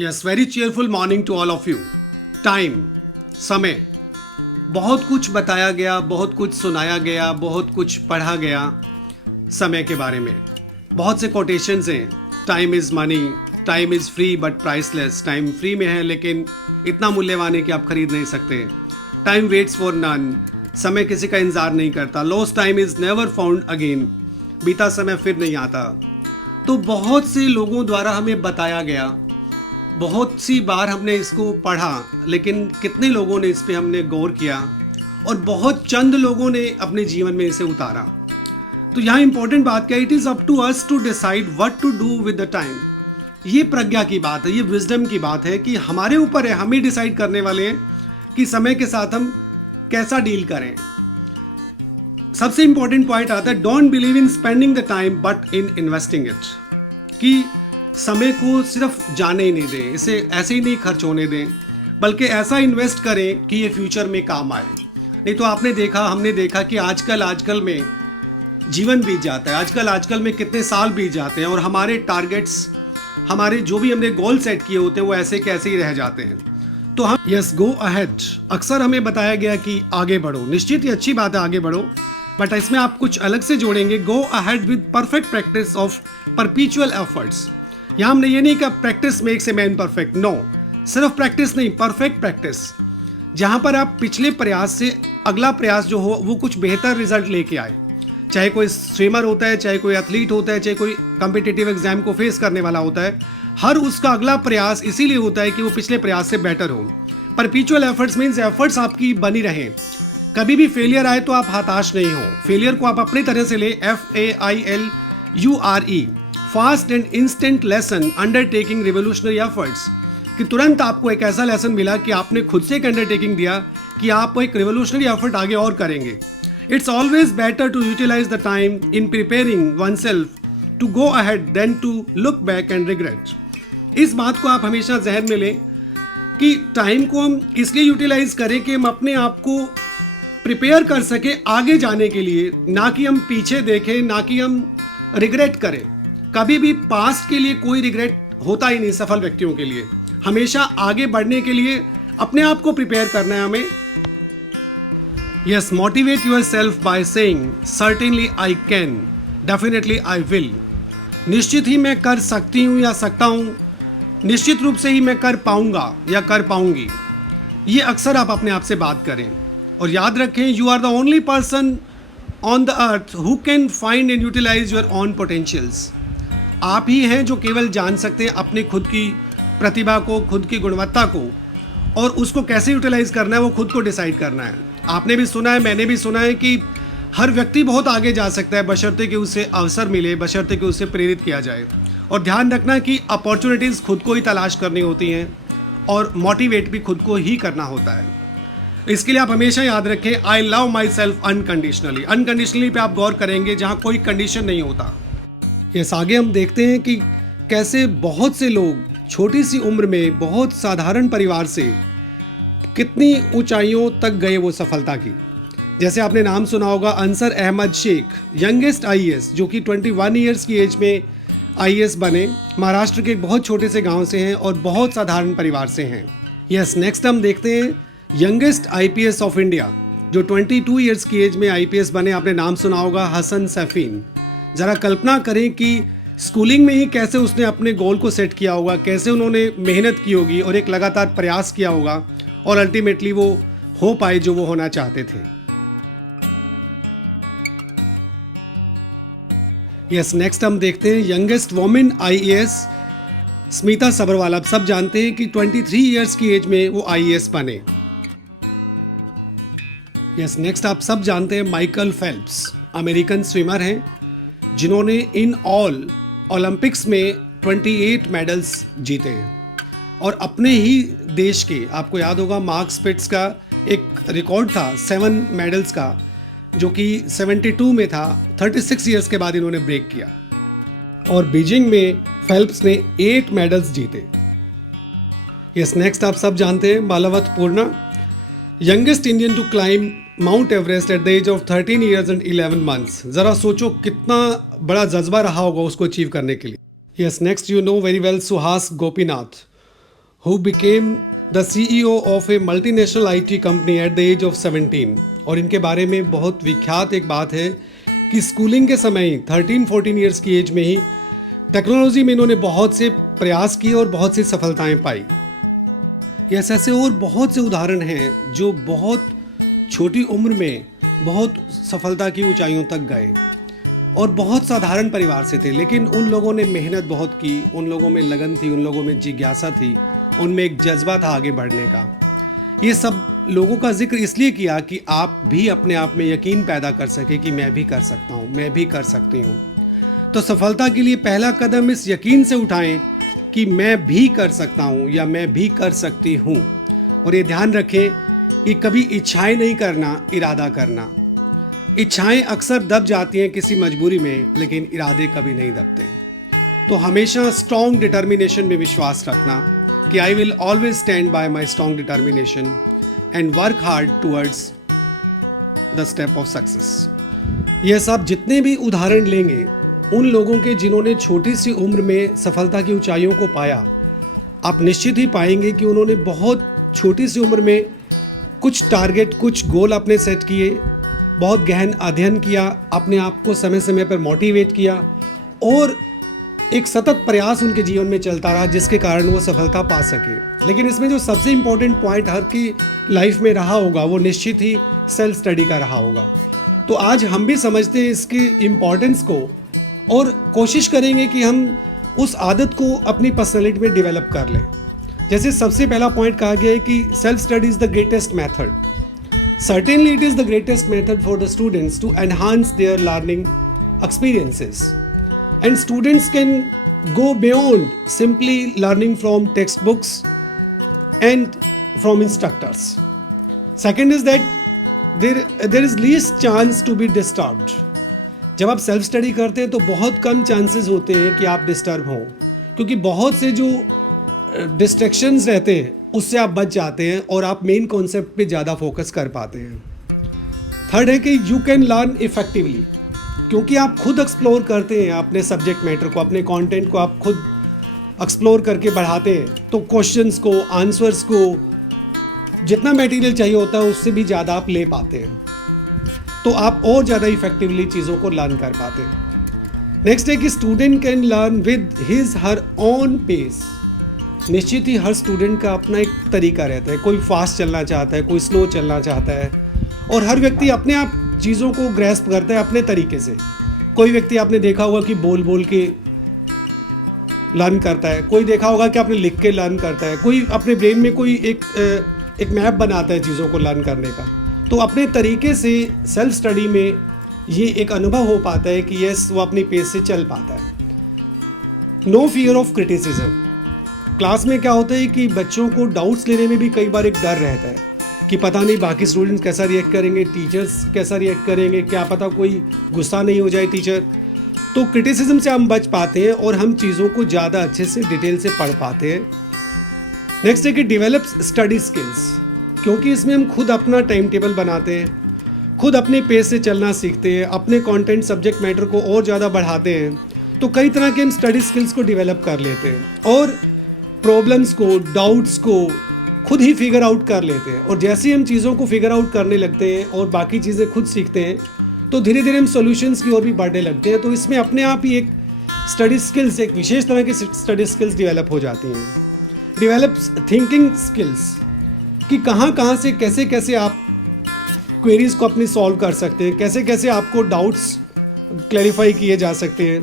Yes, very cheerful morning to all of you. Time, समय, बहुत कुछ बताया गया, बहुत कुछ सुनाया गया, बहुत कुछ पढ़ा गया समय के बारे में। बहुत से कोटेशंस हैं, time is money, time is free but priceless. Time free में है लेकिन इतना मूल्यवान है कि आप खरीद नहीं सकते। टाइम वेट्स फॉर नन, समय किसी का इंतजार नहीं करता। Lost time is never found again, बीता समय फिर नहीं आता। तो बहुत से लोगों द्वारा हमें बताया गया, बहुत सी बार हमने इसको पढ़ा, लेकिन कितने लोगों ने इस पे हमने गौर किया और बहुत चंद लोगों ने अपने जीवन में इसे उतारा। तो यहाँ इंपॉर्टेंट बात क्या है, it is up to us to decide what to do with the time. ये प्रज्ञा की बात है, ये विजडम की बात है कि हमारे ऊपर है, हम ही डिसाइड करने वाले हैं कि समय के साथ हम कैसा डील करें। सबसे इंपॉर्टेंट पॉइंट आता है, don't believe in spending the time but in investing it, कि समय को सिर्फ जाने ही नहीं दें, इसे ऐसे ही नहीं खर्च होने दें, बल्कि ऐसा इन्वेस्ट करें कि ये फ्यूचर में काम आए। नहीं तो आपने देखा, हमने देखा कि आजकल में जीवन बीत जाता है, आजकल में कितने साल बीत जाते हैं और हमारे टारगेट्स, हमारे जो भी हमने गोल सेट किए होते हैं वो ऐसे कैसे ही रह जाते हैं। तो हम यस गो अहेड, अक्सर हमें बताया गया कि आगे बढ़ो। निश्चित ही अच्छी बात है, आगे बढ़ो, बट इसमें आप कुछ अलग से जोड़ेंगे, go ahead with perfect practice of perpetual efforts. यहाँ हमने ये नहीं कहा practice makes a man perfect, no, सिर्फ प्रैक्टिस नहीं, परफेक्ट प्रैक्टिस, जहाँ पर आप पिछले प्रयास से अगला प्रयास जो हो वो कुछ बेहतर रिजल्ट लेके आए। चाहे कोई स्विमर होता है, चाहे कोई एथलीट होता है, चाहे कोई कॉम्पिटिटिव एग्जाम को फेस करने वाला होता है, हर उसका अगला प्रयास इसीलिए होता है कि वो पिछले प्रयास से बेटर हो। परपीचुअल एफर्ट्स मीन्स एफर्ट्स आपकी बनी रहें, कभी भी फेलियर आए तो आप हताश नहीं हो। फेलियर को आप अपनी तरह से ले, FAILURE, fast and instant lesson undertaking revolutionary efforts, कि तुरंत आपको एक ऐसा लेसन मिला कि आपने खुद से एक अंडरटेकिंग दिया कि आप एक रिवोल्यूशनरी एफर्ट आगे और करेंगे। It's always better to utilize the time in preparing oneself to go ahead than to look back and regret. इस बात को आप हमेशा जहन में लें कि टाइम को हम इसलिए यूटिलाइज करें कि हम अपने आप को प्रिपेयर कर सके आगे जाने के लिए, ना कि हम पीछे देखें, ना कि हम रिग्रेट करें। कभी भी पास्ट के लिए कोई रिग्रेट होता ही नहीं सफल व्यक्तियों के लिए। हमेशा आगे बढ़ने के लिए अपने आप को प्रिपेयर करना है हमें। Yes, motivate your self by saying certainly I can, definitely I will, निश्चित ही मैं कर सकती हूँ या सकता हूँ, निश्चित रूप से ही मैं कर पाऊंगा या कर पाऊंगी। ये अक्सर आप अपने आप से बात करें और याद रखें, you are the only person on the earth who can find and utilize your own potentials. आप ही हैं जो केवल जान सकते हैं अपनी खुद की प्रतिभा को, खुद की गुणवत्ता को, और उसको कैसे यूटिलाइज करना है वो खुद को डिसाइड करना है। आपने भी सुना है, मैंने भी सुना है कि हर व्यक्ति बहुत आगे जा सकता है, बशर्ते कि उसे अवसर मिले, बशर्ते कि उसे प्रेरित किया जाए। और ध्यान रखना कि अपॉर्चुनिटीज़ खुद को ही तलाश करनी होती हैं और मोटिवेट भी खुद को ही करना होता है। इसके लिए आप हमेशा याद रखें, I love my self unconditionally. Unconditionally पे आप गौर करेंगे जहाँ कोई कंडीशन नहीं होता। यस, आगे हम देखते हैं कि कैसे बहुत से लोग छोटी सी उम्र में बहुत साधारण परिवार से कितनी ऊंचाइयों तक गए वो सफलता की। जैसे आपने नाम सुना होगा अंसर अहमद शेख, यंगेस्ट IAS, जो कि 21 ईयर्स की एज में IAS बने। महाराष्ट्र के एक बहुत छोटे से गांव से हैं और बहुत साधारण परिवार से हैं। यस, नेक्स्ट हम देखते हैं यंगेस्ट IPS ऑफ इंडिया, जो 22 ईयर्स की एज में IPS बने। आपने नाम सुना होगा हसन सैफीन। ज़रा कल्पना करें कि स्कूलिंग में ही कैसे उसने अपने गोल को सेट किया होगा, कैसे उन्होंने मेहनत की होगी और एक लगातार प्रयास किया होगा और अल्टीमेटली वो हो पाए जो वो होना चाहते थे। यस, नेक्स्ट हम देखते हैं youngest women IAS Smita Sabharwal. आप सब जानते हैं कि 23 ईयर्स की एज में वो IAS बने। यस, नेक्स्ट आप सब जानते हैं माइकल फेल्प्स, अमेरिकन स्विमर हैं जिन्होंने इन ऑल ओलंपिक्स में 28 मेडल्स जीते हैं। और अपने ही देश के, आपको याद होगा मार्क स्पिट्स का एक रिकॉर्ड था 7 मेडल्स का, जो कि 72 में था। 36 ईयर्स के बाद इन्होंने ब्रेक किया। और बीजिंग में फेल्प्स ने 8 मेडल्स जीते। यस, नेक्स्ट आप सब जानते हैं Malavath Purna, youngest Indian to climb mount Everest at the age of 13 years and 11 months. ज़रा सोचो कितना बड़ा जज्बा रहा होगा उसको अचीव करने के लिए। Yes, next you know very well Suhas Gopinath, who became the CEO of a multinational IT company at the age of 17। और इनके बारे में बहुत विख्यात एक बात है कि स्कूलिंग के समय ही 13-14 ईयर्स की एज में ही टेक्नोलॉजी में इन्होंने बहुत से प्रयास किए और बहुत सी सफलताएं पाई। यस, ऐसे और बहुत से उदाहरण हैं जो बहुत छोटी उम्र में बहुत सफलता की ऊंचाइयों तक गए और बहुत साधारण परिवार से थे, लेकिन उन लोगों ने मेहनत बहुत की, उन लोगों में लगन थी, उन लोगों में जिज्ञासा थी, उनमें एक जज्बा था आगे बढ़ने का। ये सब लोगों का जिक्र इसलिए किया कि आप भी अपने आप में यकीन पैदा कर सके कि मैं भी कर सकता हूँ, मैं भी कर सकती हूँ। तो सफलता के लिए पहला कदम इस यकीन से उठाएं कि मैं भी कर सकता हूँ या मैं भी कर सकती हूँ। और ये ध्यान रखें कि कभी इच्छाएं नहीं करना, इरादा करना। इच्छाएं अक्सर दब जाती हैं किसी मजबूरी में, लेकिन इरादे कभी नहीं दबते। तो हमेशा स्ट्रॉन्ग डिटर्मिनेशन में विश्वास रखना कि I will always stand by my strong determination and work hard towards the step of success. यह सब जितने भी उदाहरण लेंगे उन लोगों के जिन्होंने छोटी सी उम्र में सफलता की ऊंचाइयों को पाया, आप निश्चित ही पाएंगे कि उन्होंने बहुत छोटी सी उम्र में कुछ टारगेट, कुछ गोल अपने सेट किए, बहुत गहन अध्ययन किया, अपने आप को समय समय पर मोटिवेट किया और एक सतत प्रयास उनके जीवन में चलता रहा, जिसके कारण वो सफलता पा सके। लेकिन इसमें जो सबसे इम्पोर्टेंट पॉइंट हर की लाइफ में रहा होगा वो निश्चित ही सेल्फ स्टडी का रहा होगा। तो आज हम भी समझते हैं इसकी इम्पोर्टेंस को और कोशिश करेंगे कि हम उस आदत को अपनी पर्सनैलिटी में डेवलप कर लें। जैसे सबसे पहला पॉइंट कहा गया है कि self study is the greatest method. Certainly it is the greatest method for the students to enhance their learning experiences. And students can go beyond simply learning from textbooks and from instructors. Second is that there is least chance to be disturbed. जब आप self study करते हैं तो बहुत कम chances होते हैं कि आप डिस्टर्ब हों, क्योंकि बहुत से जो डिस्ट्रैक्शंस रहते हैं उससे आप बच जाते हैं और आप मेन कॉन्सेप्ट पे ज़्यादा फोकस कर पाते हैं। थर्ड है कि यू कैन लर्न इफेक्टिवली, क्योंकि आप खुद एक्सप्लोर करते हैं अपने सब्जेक्ट मैटर को, अपने कंटेंट को आप खुद एक्सप्लोर करके बढ़ाते हैं, तो क्वेश्चंस को, आंसर्स को, जितना मटेरियल चाहिए होता है उससे भी ज़्यादा आप ले पाते हैं, तो आप और ज़्यादा इफेक्टिवली चीज़ों को लर्न कर पाते हैं। नेक्स्ट है कि student can learn with his her own pace. निश्चित ही हर स्टूडेंट का अपना एक तरीका रहता है, कोई फास्ट चलना चाहता है, कोई स्लो चलना चाहता है, और हर व्यक्ति अपने आप चीज़ों को ग्रैस्प करता है अपने तरीके से। कोई व्यक्ति आपने देखा होगा कि बोल बोल के लर्न करता है, कोई देखा होगा कि आपने लिख के लर्न करता है, कोई अपने ब्रेन में कोई एक मैप बनाता है चीज़ों को लर्न करने का। तो अपने तरीके से सेल्फ स्टडी में ये एक अनुभव हो पाता है कि यस, वो अपनी पेस से चल पाता है। No fear of criticism. Class में क्या होता है कि बच्चों को डाउट्स लेने में भी कई बार एक डर रहता है कि पता नहीं बाकी स्टूडेंट्स कैसा रिएक्ट करेंगे, टीचर्स कैसा रिएक्ट करेंगे, क्या पता कोई गुस्सा नहीं हो जाए टीचर। तो क्रिटिसिज्म से हम बच पाते हैं और हम चीज़ों को ज़्यादा अच्छे से डिटेल से पढ़ पाते हैं। नेक्स्ट है कि डेवलप स्टडी स्किल्स, क्योंकि इसमें हम खुद अपना टाइम टेबल बनाते हैं, खुद अपने पेस से चलना सीखते हैं, अपने कंटेंट, सब्जेक्ट मैटर को और ज़्यादा बढ़ाते हैं, तो कई तरह के हम स्टडी स्किल्स को डेवलप कर लेते हैं और प्रॉब्लम्स को, डाउट्स को खुद ही फिगर आउट कर लेते हैं। और जैसे ही हम चीज़ों को फिगर आउट करने लगते हैं और बाकी चीज़ें खुद सीखते हैं, तो धीरे धीरे हम सॉल्यूशंस की ओर भी बढ़ने लगते हैं। तो इसमें अपने आप ही एक स्टडी स्किल्स, एक विशेष तरह की स्टडी स्किल्स डेवलप हो जाती हैं। डेवलप थिंकिंग स्किल्स, कि कहाँ से कैसे कैसे आप क्वेरीज को अपनी सॉल्व कर सकते हैं, कैसे कैसे आपको डाउट्स क्लैरिफाई किए जा सकते हैं,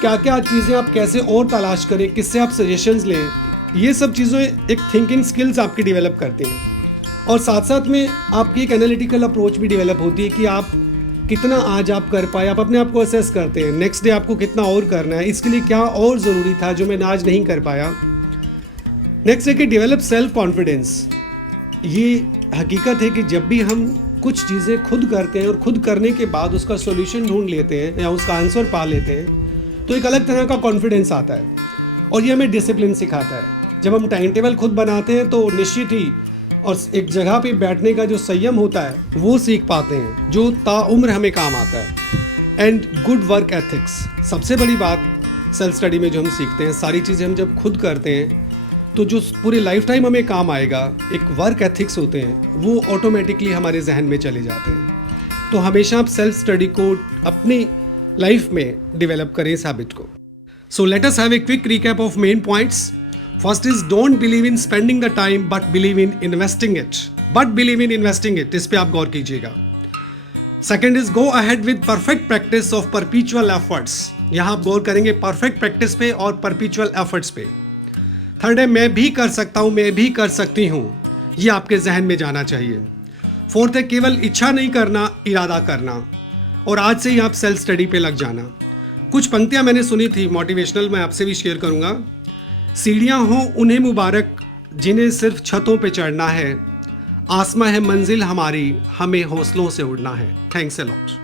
क्या क्या चीज़ें आप कैसे और तलाश करें, किससे आप सजेशंस लें, ये सब चीज़ें एक थिंकिंग स्किल्स आपकी डेवलप करते हैं। और साथ साथ में आपकी एक एनालिटिकल अप्रोच भी डेवलप होती है कि आप कितना आज आप कर पाए, आप अपने आप को असेस करते हैं, नेक्स्ट डे आपको कितना और करना है, इसके लिए क्या और ज़रूरी था जो मैं आज नहीं कर पाया। नेक्स्ट है कि डेवलप सेल्फ कॉन्फिडेंस। ये हकीकत है कि जब भी हम कुछ चीज़ें खुद करते हैं और खुद करने के बाद उसका सॉल्यूशन ढूंढ लेते हैं या उसका आंसर पा लेते हैं, तो एक अलग तरह का कॉन्फिडेंस आता है और ये हमें डिसिप्लिन सिखाता है। जब हम टाइम टेबल खुद बनाते हैं तो निश्चित ही और एक जगह पे बैठने का जो संयम होता है वो सीख पाते हैं, जो ताउम्र हमें काम आता है। एंड गुड वर्क एथिक्स, सबसे बड़ी बात सेल्फ स्टडी में जो हम सीखते हैं, सारी चीज़ें हम जब खुद करते हैं तो जो पूरे लाइफ टाइम हमें काम आएगा, एक वर्क एथिक्स होते हैं, वो ऑटोमेटिकली हमारे जहन में चले जाते हैं। तो हमेशा आप सेल्फ स्टडी को अपनी लाइफ में डेवलप करें इस हैबिट को। So let us have a quick recap of main points. First is don't believe in spending the time but believe in investing it. इस पे आप गौर कीजिएगा। Second is go ahead with perfect practice of perpetual efforts. यहाँ आप गौर करेंगे perfect practice पे और परपीचुअल efforts पे। थर्ड है मैं भी कर सकता हूँ, मैं भी कर सकती हूँ, ये आपके जहन में जाना चाहिए। फोर्थ है केवल इच्छा नहीं करना, इरादा करना, और आज से ही आप सेल्फ स्टडी पे लग जाना। कुछ पंक्तियाँ मैंने सुनी थी मोटिवेशनल, मैं आपसे भी शेयर करूँगा। सीढ़ियाँ हों उन्हें मुबारक जिन्हें सिर्फ छतों पे चढ़ना है, आसमां है मंजिल हमारी, हमें हौसलों से उड़ना है। Thanks a lot.